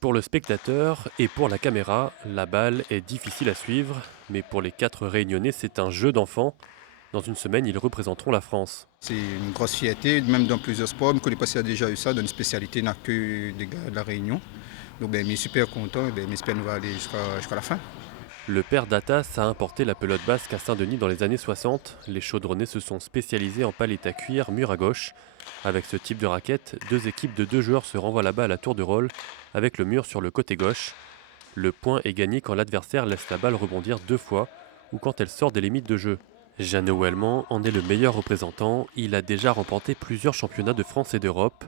Pour le spectateur et pour la caméra, la balle est difficile à suivre, mais pour les 4 réunionnais, c'est un jeu d'enfant. Dans une semaine, ils représenteront la France. C'est une grosse fierté, même dans plusieurs sports. Je connais pas si a déjà eu ça dans une spécialité, n'a que des gars de la Réunion. Donc je suis super content et j'espère qu'on va aller jusqu'à la fin. Le père d'Atas a importé la pelote basque à Saint-Denis dans les années 60. Les chaudronnais se sont spécialisés en palette à cuire mur à gauche. Avec ce type de raquette, 2 équipes de 2 joueurs se renvoient la balle à tour de rôle, avec le mur sur le côté gauche. Le point est gagné quand l'adversaire laisse la balle rebondir 2 fois ou quand elle sort des limites de jeu. Jeannot Wellman en est le meilleur représentant. Il a déjà remporté plusieurs championnats de France et d'Europe.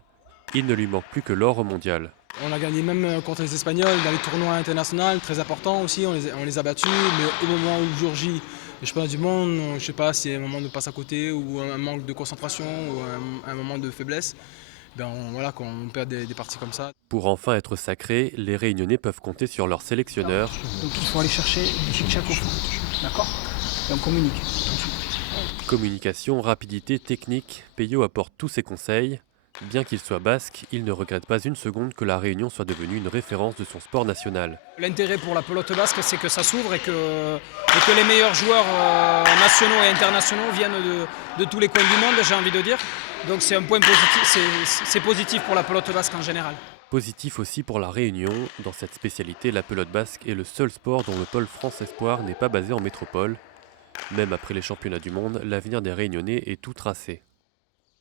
Il ne lui manque plus que l'or au mondial. On a gagné même contre les Espagnols dans les tournois internationaux, très importants aussi, on les a battus, mais au moment où le jour J, le championnat du monde, je ne sais pas si c'est un moment de passe à côté ou un manque de concentration ou un moment de faiblesse, voilà, quand on perd des parties comme ça. Pour enfin être sacrés, les Réunionnais peuvent compter sur leur sélectionneur. Donc il faut aller chercher des chic-chac au fond, d'accord? Et on communique tout de suite. Communication, rapidité, technique, Peyo apporte tous ses conseils. Bien qu'il soit basque, il ne regrette pas une seconde que la Réunion soit devenue une référence de son sport national. L'intérêt pour la pelote basque, c'est que ça s'ouvre et que les meilleurs joueurs nationaux et internationaux viennent de tous les coins du monde, j'ai envie de dire. Donc c'est un point positif, c'est positif pour la pelote basque en général. Positif aussi pour la Réunion. Dans cette spécialité, la pelote basque est le seul sport dont le pôle France Espoir n'est pas basé en métropole. Même après les championnats du monde, l'avenir des Réunionnais est tout tracé.